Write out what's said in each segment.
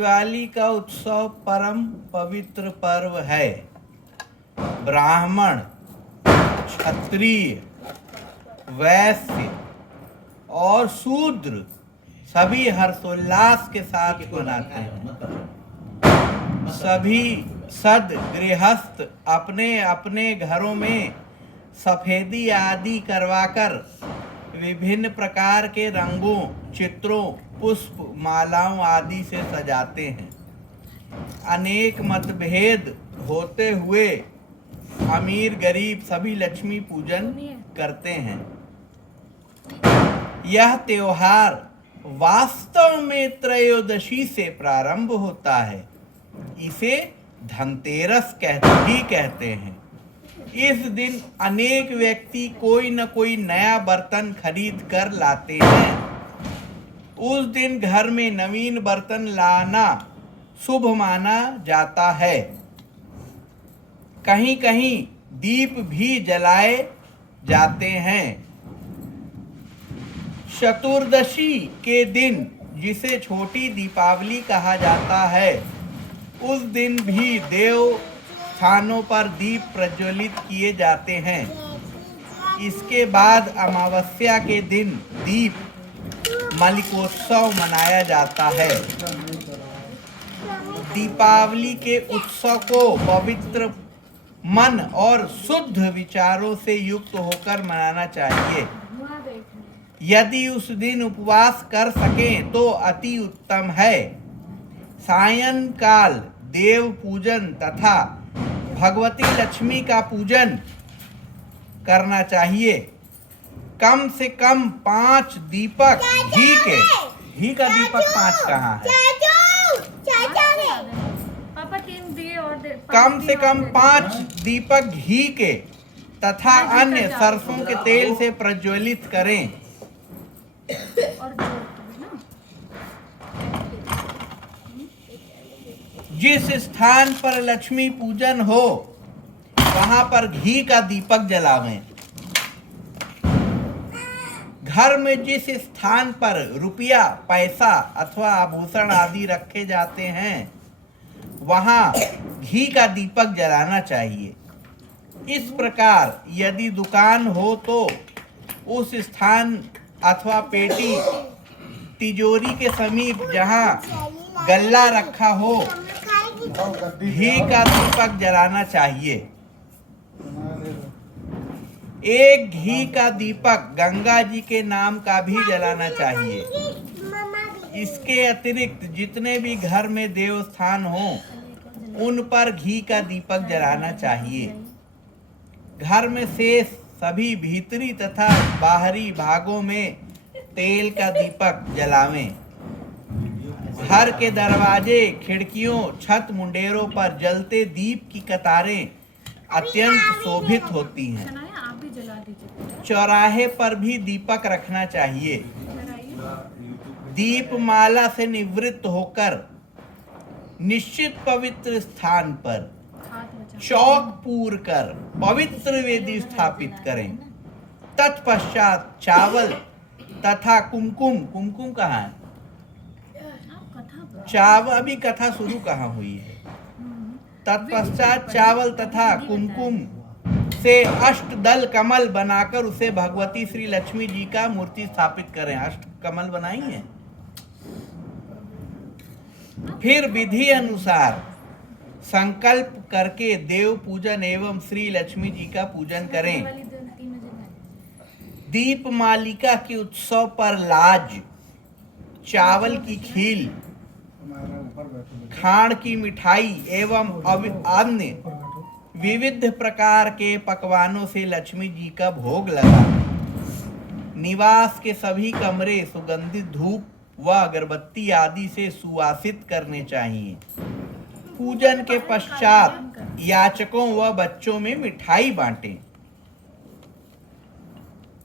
दिवाली का उत्सव परम पवित्र पर्व है। ब्राह्मण, क्षत्रिय, वैश्य और शूद्र सभी हर्षोल्लास के साथ मनाते हैं। सभी सद गृहस्थ अपने अपने घरों में सफेदी आदि करवाकर विभिन्न प्रकार के रंगों, चित्रों, पुष्प, मालाओं आदि से सजाते हैं। अनेक मतभेद होते हुए अमीर गरीब सभी लक्ष्मी पूजन करते हैं। यह त्योहार वास्तव में त्रयोदशी से प्रारंभ होता है। इसे धनतेरस कहते हैं। इस दिन अनेक व्यक्ति कोई न कोई नया बर्तन खरीद कर लाते हैं। उस दिन घर में नवीन बर्तन लाना शुभ माना जाता है। कहीं कहीं दीप भी जलाए जाते हैं। चतुर्दशी के दिन, जिसे छोटी दीपावली कहा जाता है, उस दिन भी देव स्थानों पर दीप प्रज्वलित किए जाते हैं। इसके बाद अमावस्या के दिन दीप मालिकोत्सव मनाया जाता है। दीपावली के उत्सव को पवित्र मन और शुद्ध विचारों से युक्त होकर मनाना चाहिए। यदि उस दिन उपवास कर सकें तो अति उत्तम है। सायंकाल देव पूजन तथा भगवती लक्ष्मी का पूजन करना चाहिए। कम से कम 5 दीपक घी का दीपक 5 कहाँ है? कम से कम 5 दीपक घी के तथा अन्य सरसों के तेल से प्रज्वलित करें। जिस स्थान पर लक्ष्मी पूजन हो वहां पर घी का दीपक जलावें। घर में जिस स्थान पर रुपया, पैसा अथवा आभूषण आदि रखे जाते हैं वहां घी का दीपक जलाना चाहिए। इस प्रकार यदि दुकान हो तो उस स्थान अथवा पेटी, तिजोरी के समीप जहां गल्ला रखा हो घी का दीपक जलाना चाहिए। एक घी का दीपक गंगा जी के नाम का भी जलाना चाहिए। इसके अतिरिक्त जितने भी घर में देवस्थान हो उन पर घी का दीपक जलाना चाहिए। घर में शेष सभी भीतरी तथा बाहरी भागों में तेल का दीपक जलावें। घर के दरवाजे, खिड़कियों, छत मुंडेरों पर जलते दीप की कतारें अत्यंत शोभित होती हैं। चौराहे पर भी दीपक रखना चाहिए। दीपमाला से निवृत्त होकर निश्चित पवित्र स्थान पर चौक पूर कर पवित्र वेदी स्थापित करें। तत्पश्चात चावल तथा कुमकुम कहाँ है? चावल, अभी कथा शुरू कहाँ हुई है? तत्पश्चात चावल तथा कुमकुम से अष्टदल कमल बनाकर उसे भगवती श्री लक्ष्मी जी का मूर्ति स्थापित करें। अष्ट कमल बनाई है। फिर विधि अनुसार संकल्प करके देव पूजन एवं श्री लक्ष्मी जी का पूजन करें। दीप मालिका के उत्सव पर लाज, चावल की खील, खांड की मिठाई एवं अन्य विविध प्रकार के पकवानों से लक्ष्मी जी का भोग लगा। निवास के सभी कमरे सुगंधित धूप व अगरबत्ती आदि से सुवासित करने चाहिए। पूजन के पश्चात याचकों व बच्चों में मिठाई बांटें।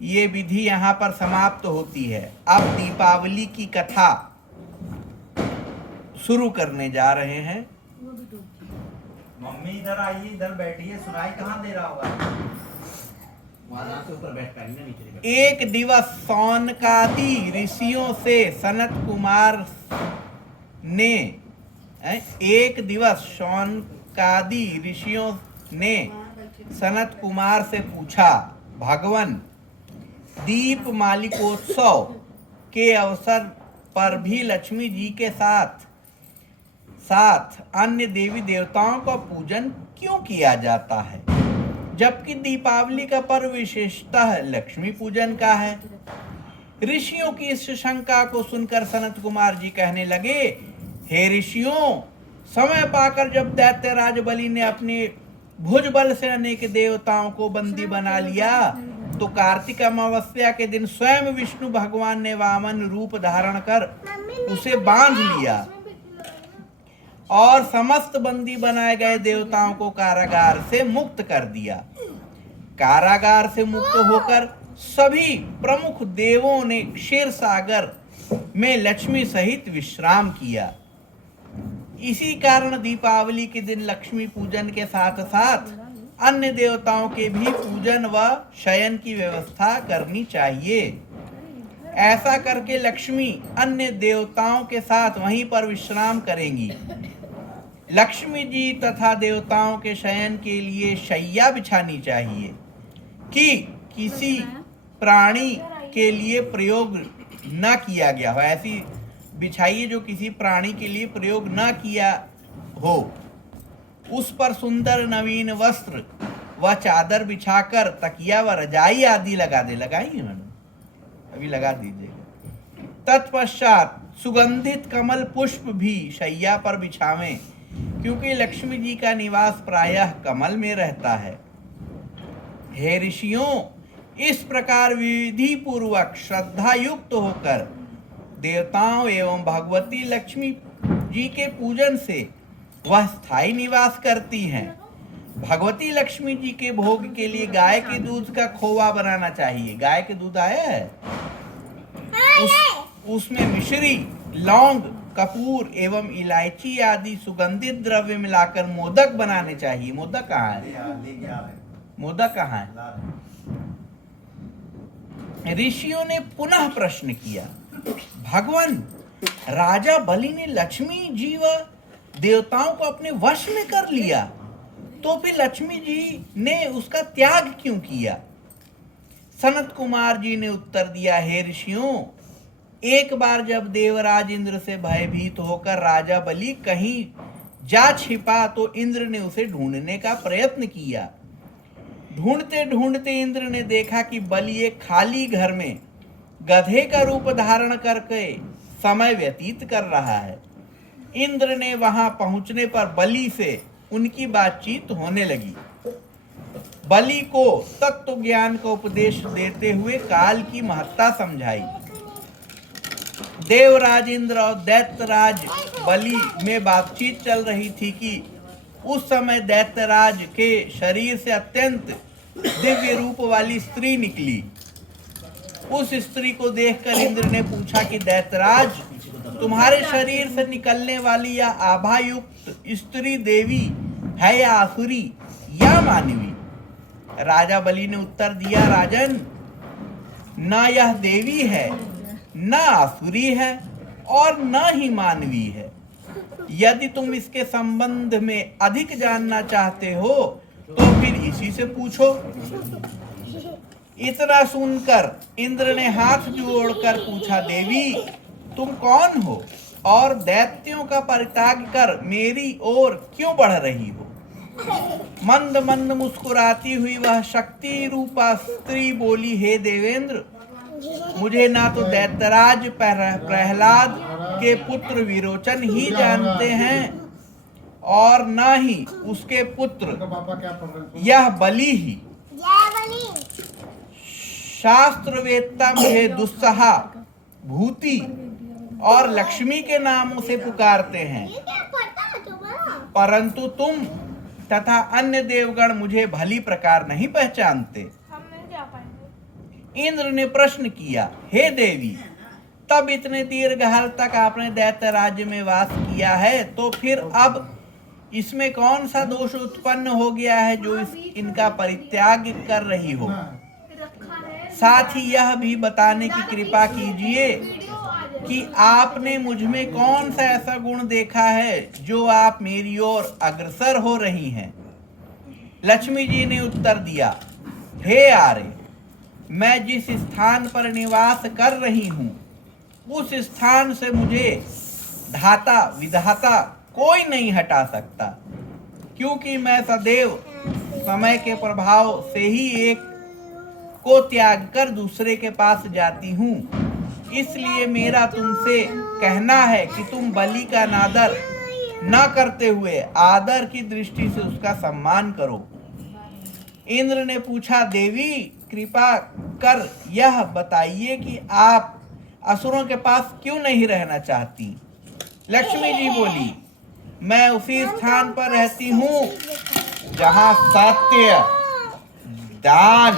ये विधि यहाँ पर समाप्त होती है। अब दीपावली की कथा शुरू करने जा रहे हैं। मम्मी इधर आइए, इधर बैठिए। सुनाई कहाँ दे रहा होगा? एक दिवस सौनकादि ऋषियों से सनत कुमार ने एक दिवस शौनकादि ऋषियों ने सनत कुमार से पूछा, भगवान, दीप मालिकोत्सव के अवसर पर भी लक्ष्मी जी के साथ साथ अन्य देवी देवताओं का पूजन क्यों किया जाता है, जबकि दीपावली का पर्व विशेषतः लक्ष्मी पूजन का है। ऋषियों की इस शंका को सुनकर सनत कुमार जी कहने लगे, हे ऋषियों, समय पाकर जब दैत्यराज बलि ने अपने भुजबल से अनेक देवताओं को बंदी बना लिया, तो कार्तिक अमावस्या के दिन स्वयं विष्णु भगवान ने वामन रूप धारण कर उसे बांध लिया और समस्त बंदी बनाए गए देवताओं को कारागार से मुक्त कर दिया। कारागार से मुक्त होकर सभी प्रमुख देवों ने क्षीर सागर में लक्ष्मी सहित विश्राम किया। इसी कारण दीपावली के दिन लक्ष्मी पूजन के साथ साथ अन्य देवताओं के भी पूजन व शयन की व्यवस्था करनी चाहिए। ऐसा करके लक्ष्मी अन्य देवताओं के साथ वहीं पर विश्राम करेंगी। लक्ष्मी जी तथा देवताओं के शयन के लिए शैया बिछानी चाहिए कि किसी प्राणी के लिए प्रयोग न किया गया हो। ऐसी बिछाइए जो किसी प्राणी के लिए प्रयोग न किया हो। उस पर सुंदर नवीन वस्त्र व चादर बिछाकर तकिया व रजाई आदि लगा दे। लगाई है मैंने, अभी लगा दीजिएगा। तत्पश्चात सुगंधित कमल पुष्प भी शैया पर बिछावें, क्योंकि लक्ष्मी जी का निवास प्रायः कमल में रहता है। हे ऋषियों, इस प्रकार विधि पूर्वक श्रद्धा युक्त होकर देवताओं एवं भगवती लक्ष्मी जी के पूजन से वह स्थायी निवास करती हैं। भगवती लक्ष्मी जी के भोग के लिए गाय के दूध का खोवा बनाना चाहिए। गाय के दूध आया है, उसमें मिश्री, लौंग, कपूर एवं इलायची आदि सुगंधित द्रव्य मिलाकर मोदक बनाने चाहिए। मोदक कहाँ है? मोदक कहाँ है? ऋषियों ने पुनः प्रश्न किया, भगवान, राजा बलि ने लक्ष्मी जी व देवताओं को अपने वश में कर लिया, तो फिर लक्ष्मी जी ने उसका त्याग क्यों किया? सनत कुमार जी ने उत्तर दिया, हे ऋषियों, एक बार जब देवराज इंद्र से भयभीत होकर राजा बलि कहीं जा छिपा, तो इंद्र ने उसे ढूंढने का प्रयत्न किया। ढूंढते ढूंढते इंद्र ने देखा कि बलि एक खाली घर में गधे का रूप धारण करके समय व्यतीत कर रहा है। इंद्र ने वहां पहुंचने पर बलि से उनकी बातचीत होने लगी। बलि को तत्व ज्ञान का उपदेश देते हुए काल की महत्ता समझाई। देवराज इंद्र और दैत्यराज बलि में बातचीत चल रही थी कि उस समय दैत्यराज के शरीर से अत्यंत दिव्य रूप वाली स्त्री निकली। उस स्त्री को देखकर इंद्र ने पूछा कि दैत्यराज, तुम्हारे शरीर से निकलने वाली यह आभा युक्त स्त्री देवी है या आसुरी या मानवी? राजा बलि ने उत्तर दिया, राजन, न यह देवी है, न आसुरी है और न ही मानवी है। यदि तुम इसके संबंध में अधिक जानना चाहते हो तो फिर इसी से पूछो। इतना सुनकर इंद्र ने हाथ जोड़कर पूछा, देवी, तुम कौन हो और दैत्यों का परित्याग कर मेरी ओर क्यों बढ़ रही हो? मंद मंद मुस्कुराती हुई वह शक्ति रूपा स्त्री बोली, हे देवेंद्र, मुझे ना तो दैत्यराज प्रहलाद के पुत्र विरोचन ही जानते हैं और न ही उसके पुत्र यह बलि ही। शास्त्रवेत्ता मुझे दुस्सहा, भूति और लक्ष्मी के नामों से पुकारते हैं, परंतु तुम तथा अन्य देवगण मुझे भली प्रकार नहीं पहचानते। इंद्र ने प्रश्न किया, हे देवी, तब इतने दीर्घकाल तक आपने दैत्य राज्य में वास किया है, तो फिर अब इसमें कौन सा दोष उत्पन्न हो गया है जो इनका परित्याग कर रही हो? साथ ही यह भी बताने की कृपा कीजिए कि आपने मुझ में कौन सा ऐसा गुण देखा है जो आप मेरी ओर अग्रसर हो रही हैं। लक्ष्मी जी ने उत्तर दिया, हे आर्य, मैं जिस स्थान पर निवास कर रही हूँ उस स्थान से मुझे धाता विधाता कोई नहीं हटा सकता, क्योंकि मैं सदैव समय के प्रभाव से ही एक को त्याग कर दूसरे के पास जाती हूँ। इसलिए मेरा तुमसे कहना है कि तुम बलि का अनादर न करते हुए आदर की दृष्टि से उसका सम्मान करो। इंद्र ने पूछा, देवी कृपा कर यह बताइए कि आप असुरों के पास क्यों नहीं रहना चाहती। लक्ष्मी जी बोली, मैं उसी स्थान पर रहती हूँ जहाँ सत्य, दान,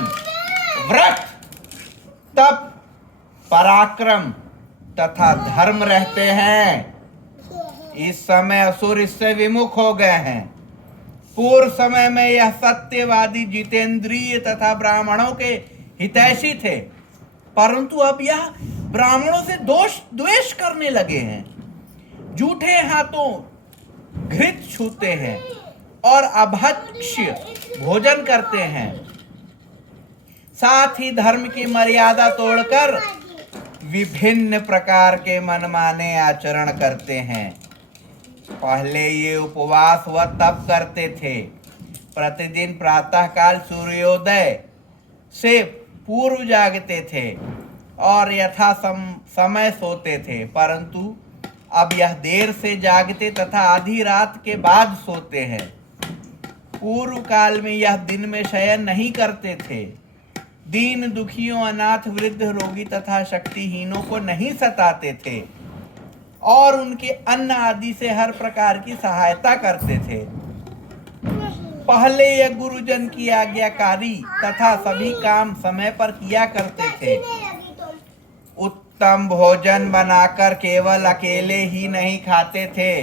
व्रत, तप, पराक्रम तथा धर्म रहते हैं। इस समय असुर इससे विमुख हो गए हैं। पूर्व समय में यह सत्यवादी, जितेंद्रिय तथा ब्राह्मणों के हितैषी थे, परंतु अब यह ब्राह्मणों से द्वेष करने लगे हैं। झूठे हाथों घृत छूते हैं और अभक्ष्य भोजन करते हैं। साथ ही धर्म की मर्यादा तोड़कर विभिन्न प्रकार के मनमाने आचरण करते हैं। पहले ये उपवास व तप करते थे, प्रतिदिन प्रातःकाल सूर्योदय से पूर्व जागते थे और यथा समय सोते थे, परंतु अब यह देर से जागते तथा आधी रात के बाद सोते हैं। पूर्व काल में यह दिन में शयन नहीं करते थे। दीन दुखियों, अनाथ, वृद्ध, रोगी तथा शक्तिहीनों को नहीं सताते थे और उनके अन्न आदि से हर प्रकार की सहायता करते थे। पहले यह गुरुजन की आज्ञाकारी तथा सभी काम समय पर किया करते थे। उत्तम भोजन बनाकर केवल अकेले ही नहीं खाते थे,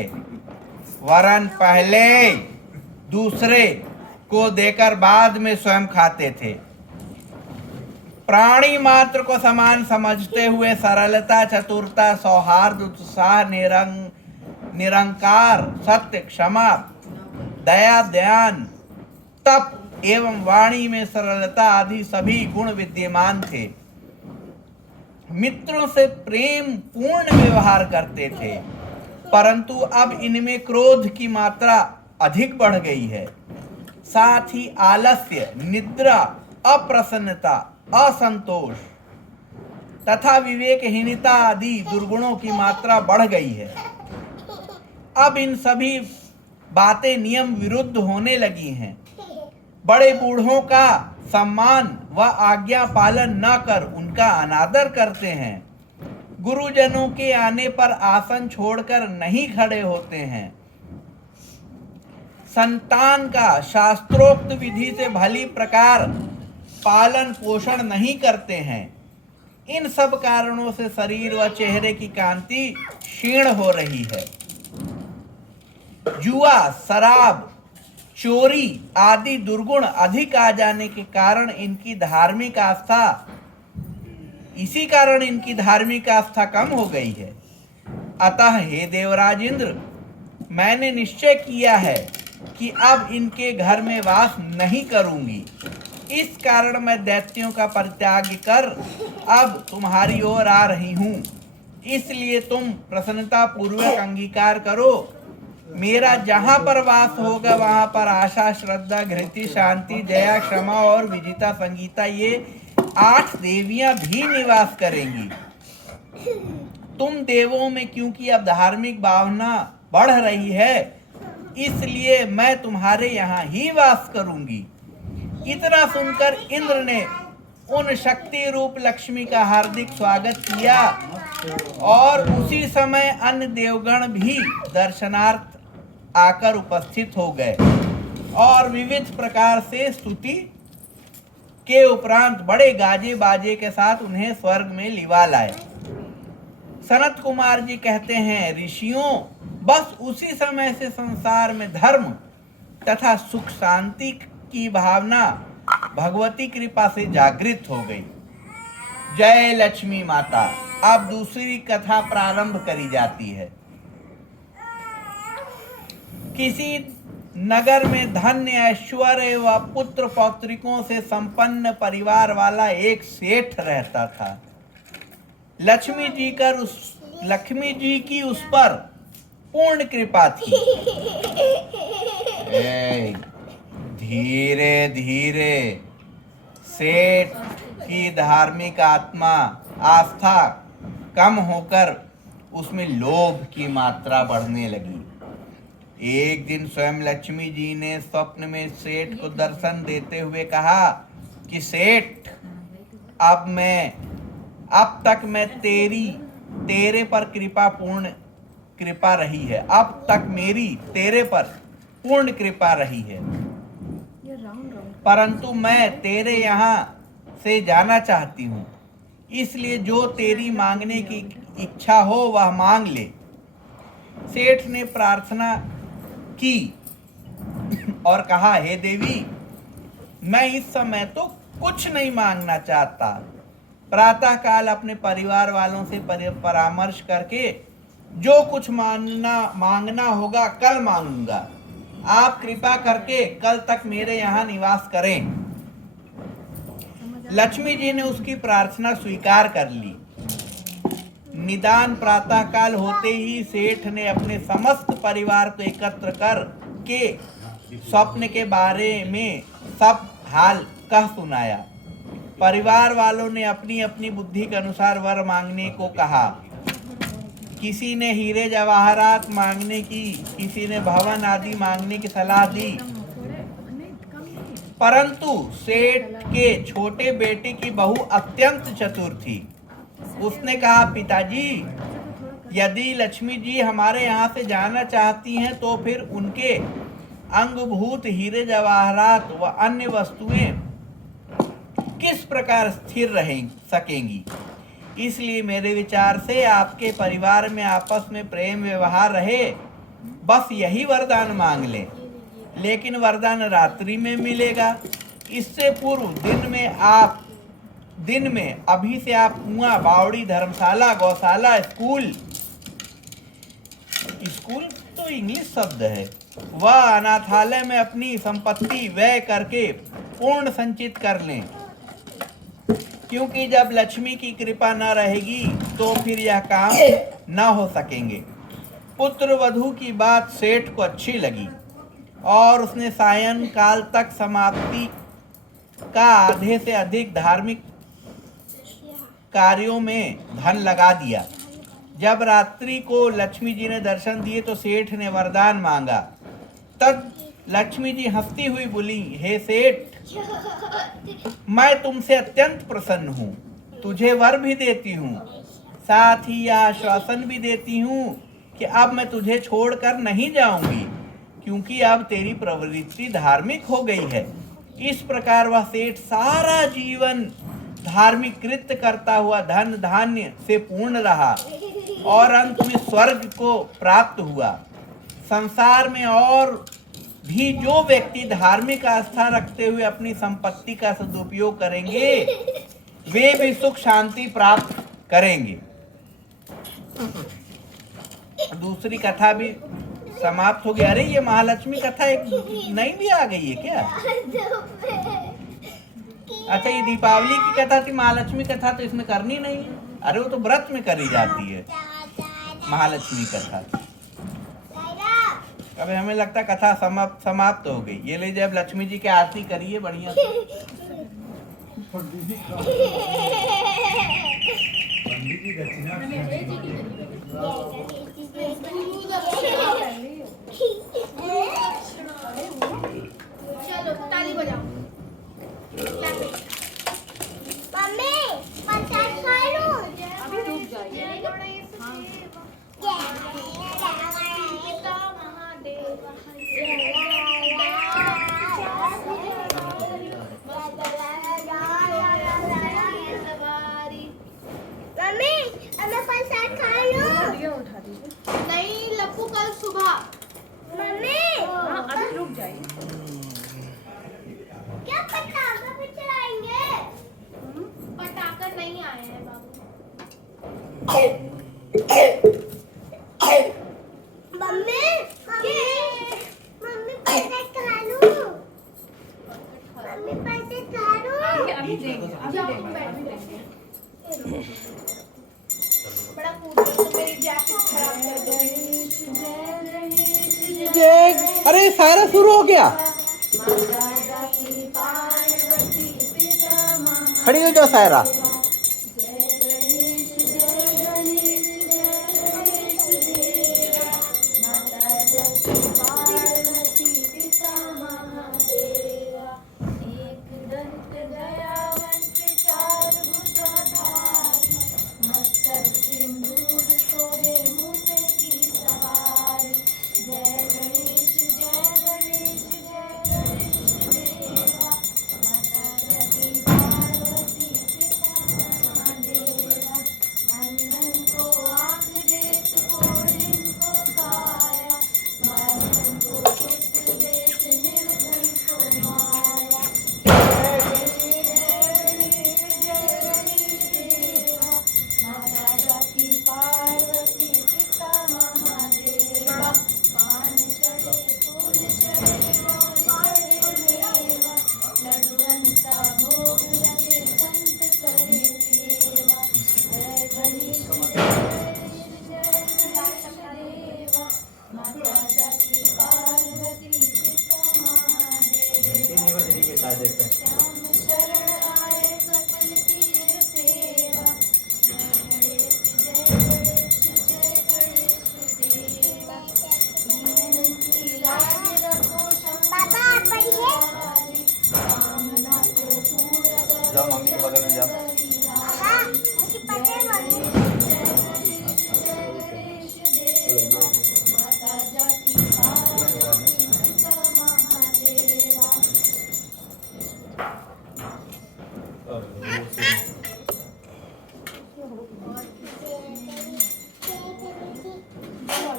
वरन पहले दूसरे को देकर बाद में स्वयं खाते थे। प्राणी मात्र को समान समझते हुए सरलता, चतुरता, सौहार्द, उत्साह, निरंकार, सत्य, क्षमा, दया, ध्यान, तप एवं वाणी में सरलता आदि सभी गुण विद्यमान थे। मित्रों से प्रेम पूर्ण व्यवहार करते थे, परंतु अब इनमें क्रोध की मात्रा अधिक बढ़ गई है। साथ ही आलस्य, निद्रा, अप्रसन्नता, असंतोष तथा विवेकहीनता आदि दुर्गुणों की मात्रा बढ़ गई है। अब इन सभी बातें नियम विरुद्ध होने लगी हैं। बड़े बूढ़ों का सम्मान व आज्ञा पालन न कर उनका अनादर करते हैं। गुरुजनों के आने पर आसन छोड़कर नहीं खड़े होते हैं। संतान का शास्त्रोक्त विधि से भली प्रकार पालन पोषण नहीं करते हैं। इन सब कारणों से शरीर व चेहरे की कांति क्षीण हो रही है। जुआ, शराब, चोरी आदि दुर्गुण अधिक आ जाने के कारण इनकी धार्मिक आस्था कम हो गई है। अतः हे देवराज इंद्र, मैंने निश्चय किया है कि अब इनके घर में वास नहीं करूंगी। इस कारण मैं दैत्यों का परित्याग कर अब तुम्हारी ओर आ रही हूँ। इसलिए तुम प्रसन्नता पूर्वक अंगीकार करो। मेरा जहाँ पर वास होगा वहाँ पर आशा, श्रद्धा, घृति, शांति, दया, क्षमा और विजिता, संगीता ये 8 देवियां भी निवास करेंगी। तुम देवों में क्योंकि अब धार्मिक भावना बढ़ रही है, इसलिए मैं तुम्हारे यहाँ ही वास करूंगी। इतना सुनकर इंद्र ने उन शक्ति रूप लक्ष्मी का हार्दिक स्वागत किया और उसी समय अन्य देवगण भी दर्शनार्थ आकर उपस्थित हो गए और विविध प्रकार से स्तुति के उपरांत बड़े गाजे बाजे के साथ उन्हें स्वर्ग में लिवा लाए। सनत कुमार जी कहते हैं, ऋषियों, बस उसी समय से संसार में धर्म तथा सुख शांति की भावना भगवती कृपा से जागृत हो गई। जय लक्ष्मी माता। अब दूसरी कथा प्रारंभ करी जाती है। किसी नगर में धन्य, ऐश्वर्य व पुत्र पौत्रिकों से संपन्न परिवार वाला एक सेठ रहता था। लक्ष्मी जी की उस पर पूर्ण कृपा थी। धीरे धीरे सेठ की धार्मिक आस्था कम होकर उसमें लोभ की मात्रा बढ़ने लगी। एक दिन स्वयं लक्ष्मी जी ने स्वप्न में सेठ को दर्शन देते हुए कहा कि सेठ, अब तक मैं तेरे पर कृपा रही है। अब तक मेरी तेरे पर पूर्ण कृपा रही है, परंतु मैं तेरे यहाँ से जाना चाहती हूँ, इसलिए जो तेरी मांगने की इच्छा हो वह मांग ले। सेठ ने प्रार्थना की और कहा, हे देवी, मैं इस समय तो कुछ नहीं मांगना चाहता। प्रातःकाल अपने परिवार वालों से परामर्श करके जो कुछ मांगना होगा कल मांगूंगा। आप कृपा करके कल तक मेरे यहाँ निवास करें। लक्ष्मी जी ने उसकी प्रार्थना स्वीकार कर ली। निदान प्रातःकाल होते ही सेठ ने अपने समस्त परिवार को एकत्र कर के स्वप्न के बारे में सब हाल कह सुनाया। परिवार वालों ने अपनी अपनी बुद्धि के अनुसार वर मांगने को कहा। किसी ने हीरे जवाहरात मांगने की, किसी ने भवन आदि मांगने की सलाह दी, परंतु सेठ के छोटे बेटे की बहू अत्यंत चतुर थी। उसने कहा, पिताजी, यदि लक्ष्मी जी हमारे यहाँ से जाना चाहती हैं तो फिर उनके अंगभूत हीरे जवाहरात व अन्य वस्तुएं किस प्रकार स्थिर रह सकेंगी। इसलिए मेरे विचार से आपके परिवार में आपस में प्रेम व्यवहार रहे, बस यही वरदान मांग लें। लेकिन वरदान रात्रि में मिलेगा। इससे पूर्व दिन में अभी से आप कुआं, बावड़ी, धर्मशाला, गौशाला, स्कूल तो इंग्लिश शब्द है, वह अनाथालय में अपनी संपत्ति व्यय करके पूर्ण संचित कर लें, क्योंकि जब लक्ष्मी की कृपा न रहेगी तो फिर यह काम न हो सकेंगे। पुत्र वधू की बात सेठ को अच्छी लगी और उसने सायंकाल तक समाप्ति का आधे से अधिक धार्मिक कार्यों में धन लगा दिया। जब रात्रि को लक्ष्मी जी ने दर्शन दिए तो सेठ ने वरदान मांगा। तब लक्ष्मी जी हंसती हुई बोली, हे सेठ, मैं तुमसे अत्यंत प्रसन्न हूँ। तुझे वर भी देती हूँ, साथ ही यह आश्वासन भी देती हूँ कि अब मैं तुझे छोड़कर नहीं जाऊंगी, क्योंकि अब तेरी प्रवृत्ति धार्मिक हो गई है। इस प्रकार वह सेठ सारा जीवन धार्मिक कृत्य करता हुआ धन धान्य से पूर्ण रहा और अंत में स्वर्ग को प्राप्त हुआ। संसार में और भी जो व्यक्ति धार्मिक आस्था रखते हुए अपनी संपत्ति का सदुपयोग करेंगे, वे भी सुख शांति प्राप्त करेंगे। दूसरी कथा भी समाप्त हो गई। अरे ये महालक्ष्मी कथा एक नई भी आ गई है क्या? अच्छा, ये दीपावली की कथा थी, महालक्ष्मी कथा तो इसमें करनी नहीं है। अरे वो तो व्रत में करी जाती है महालक्ष्मी कथा। अबे हमें लगता कथा समाप्त हो गई। ये ले जब लक्ष्मी जी की आरती करिए बढ़िया से। चलो ताली बजाओ। मम्मी प्रसाद खा लो। अभी रुक जाइए। मम्मी हमें प्रसाद खा लो। नहीं लप्पू, कल सुबह। मम्मी मम्मी मम्मी पैसे खा लूं मम्मी पैसे खा लूं अभी देंगे बड़ा कूद तो मेरी जैकेट खराब कर देगी। जय अरे सारा शुरू हो गया खड़ी हो जाओ सायरा घंटी नहीं बज रही है ताजे पे। पापा आप पढ़िए जाओ मम्मी के बगल में जाओ। हाँ मुझे पता है मम्मी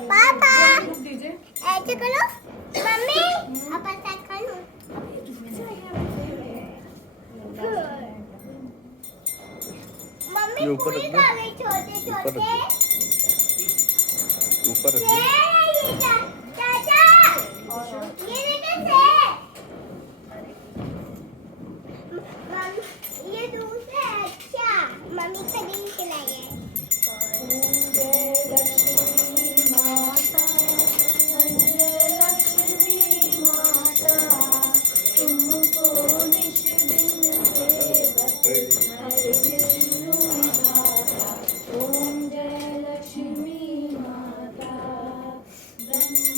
पापा ऐसे करो मम्मी अब ऐसा करो मम्मी ये ऊपर पूरी रख दो। खा गई छोटे ऊपर रख छोटे ऊपर रख ये चाचा ये देखो मम्मी ये दूसरा है, अच्छा मम्मी खरीद के लाई है ओम जय लक्ष्मी माता ब्रह्मा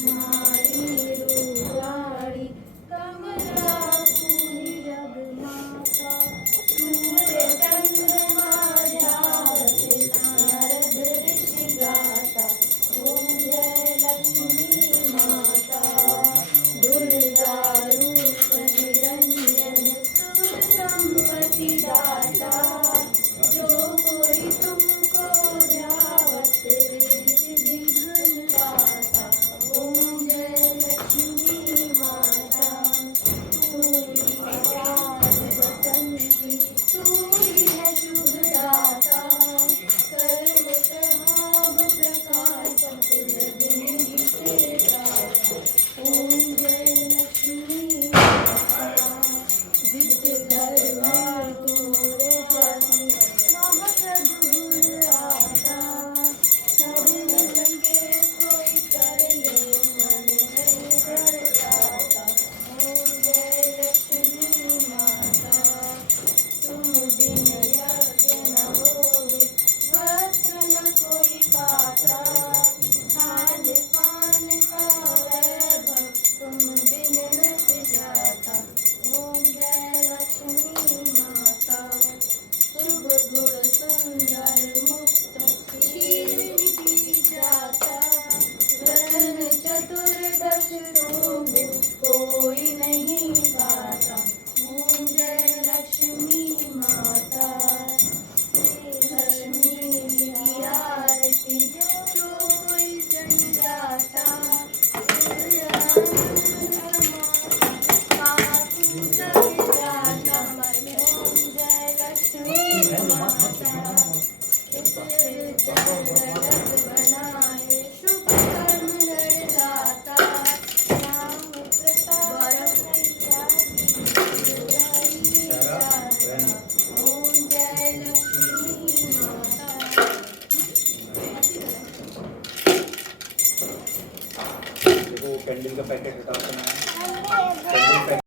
बनाए शुभ कर्म नर दाता राम प्रताप ओम जय लक्ष्मी माता। देखो वो कैंडल का पैकेट हटा के ना